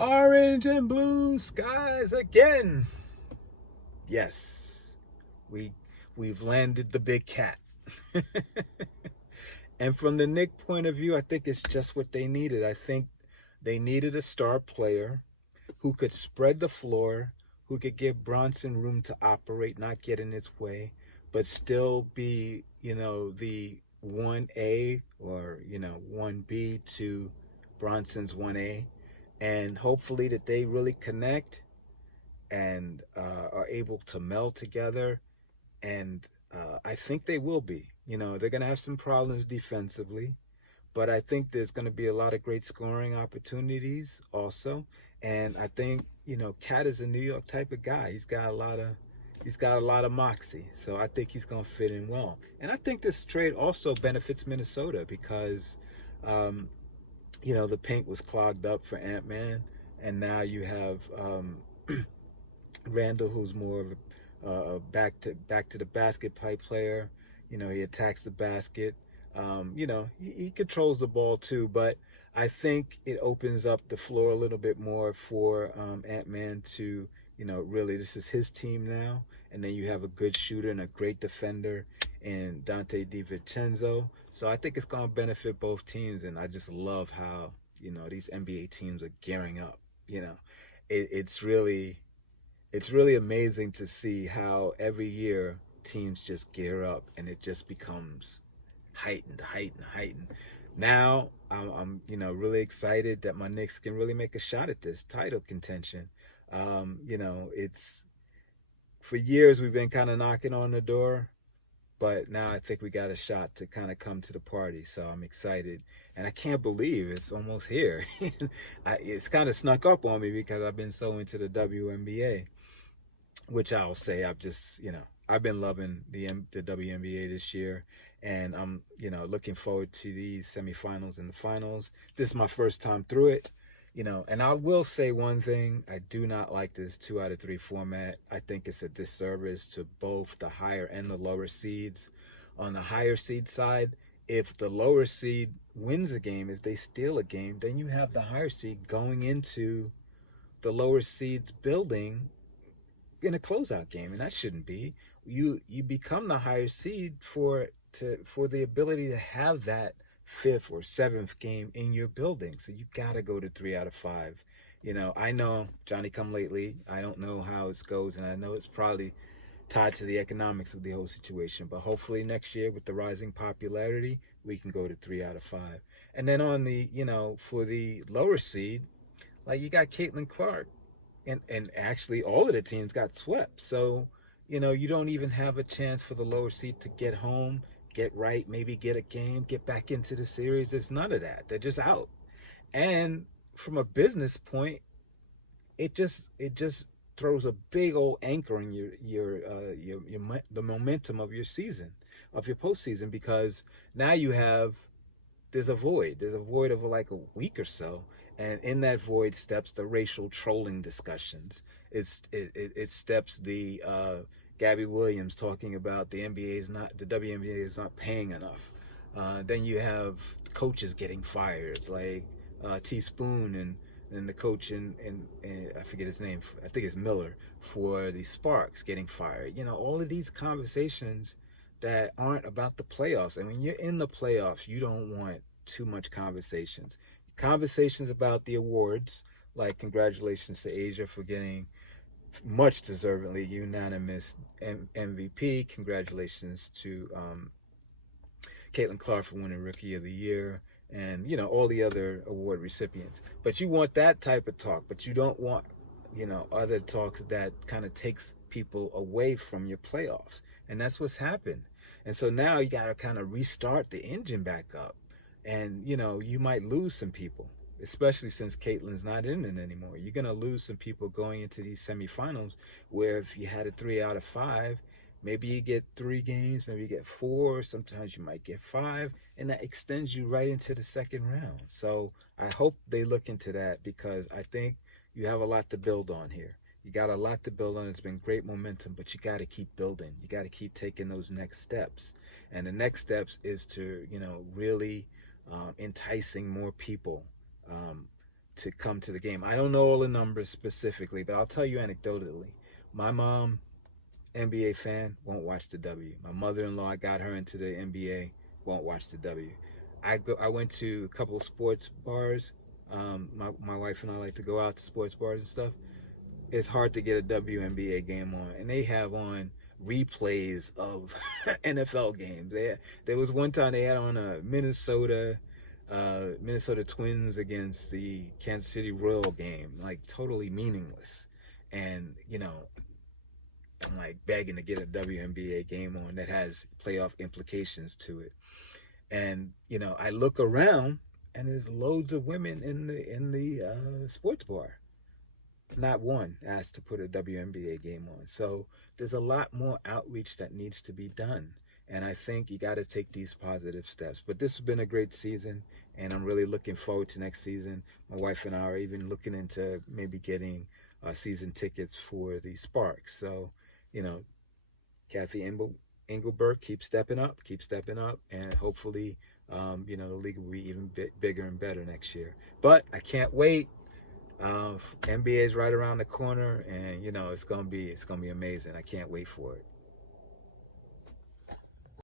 Orange and blue skies again. Yes, we we've landed the big cat. And from the Knick point of view, I think it's just what they needed. I think they needed a star player who could spread the floor, who could give Bronson room to operate, not get in his way, but still be, the 1A or, 1B to Bronson's 1A. And hopefully that they really connect and are able to meld together. And I think they will be. They're going to have some problems defensively, but I think there's going to be a lot of great scoring opportunities also. And I think, Cat is a New York type of guy. He's got a lot of moxie. So I think he's going to fit in well. And I think this trade also benefits Minnesota because, the paint was clogged up for Ant-Man. And now you have Randall, who's more of a back to the basket type player. He attacks the basket. He controls the ball too, but I think it opens up the floor a little bit more for Ant-Man to, really this is his team now. And then you have a good shooter and a great defender in Dante DiVincenzo. So I think it's going to benefit both teams. And I just love how, these NBA teams are gearing up. It's really amazing to see how every year teams just gear up and it just becomes heightened. Now I'm really excited that my Knicks can really make a shot at this title contention. It's for years we've been kind of knocking on the door, but now I think we got a shot to kind of come to the party. So I'm excited, and I can't believe it's almost here. It's kind of snuck up on me because I've been so into the WNBA, which I'll say I've been loving the WNBA this year, and I'm looking forward to these semifinals and the finals. This is my first time through it, and I will say one thing: I do not like this 2 out of 3 format. I think it's a disservice to both the higher and the lower seeds. On the higher seed side, if the lower seed wins a game, if they steal a game, then you have the higher seed going into the lower seed's building in a closeout game, and that shouldn't be. You become the higher seed for the ability to have that 5th or 7th game in your building. So you got to go to 3 out of 5. I know Johnny come lately. I don't know how it goes, and I know it's probably tied to the economics of the whole situation. But hopefully next year, with the rising popularity, we can go to 3 out of 5. And then on the for the lower seed, like you got Caitlin Clark. And actually all of the teams got swept. So, you don't even have a chance for the lower seed to get home, get right, maybe get a game, get back into the series. There's none of that. They're just out. And from a business point, it just throws a big old anchor in the momentum of your season, of your postseason, because now there's a void of like a week or so. And in that void steps the racial trolling discussions. It steps the Gabby Williams talking about the WNBA is not paying enough. Then you have coaches getting fired, like Teaspoon and the coach in I forget his name. I think it's Miller for the Sparks getting fired. All of these conversations that aren't about the playoffs. And when you're in the playoffs, you don't want too much conversations about the awards, like congratulations to Asia for getting much deservedly unanimous MVP. Congratulations to Caitlin Clark for winning Rookie of the Year, and all the other award recipients. But you want that type of talk, but you don't want other talks that kind of takes people away from your playoffs. And that's what's happened. And so now you got to kind of restart the engine back up. And, you might lose some people, especially since Caitlin's not in it anymore. You're going to lose some people going into these semifinals where if you had a 3 out of 5, maybe you get 3 games, maybe you get 4, sometimes you might get 5, and that extends you right into the second round. So I hope they look into that, because I think you have a lot to build on here. You got a lot to build on. It's been great momentum, but you got to keep building. You got to keep taking those next steps. And the next steps is to, really enticing more people, to come to the game. I don't know all the numbers specifically, but I'll tell you anecdotally. My mom, NBA fan, won't watch the W. My mother-in-law, got her into the NBA, won't watch the W. I went to a couple of sports bars. My wife and I like to go out to sports bars and stuff. It's hard to get a WNBA game on, and they have on replays of NFL games. There was one time they had on a Minnesota Twins against the Kansas City Royal game, like totally meaningless. And I'm like begging to get a WNBA game on that has playoff implications to it. And I look around and there's loads of women in the sports bar. Not one asked to put a WNBA game on. So there's a lot more outreach that needs to be done. And I think you got to take these positive steps. But this has been a great season, and I'm really looking forward to next season. My wife and I are even looking into maybe getting season tickets for the Sparks. So, you know, Kathy Engelbert, keep stepping up, and hopefully, the league will be even bigger and better next year. But I can't wait. NBA is right around the corner, and it's gonna be amazing. I can't wait for it.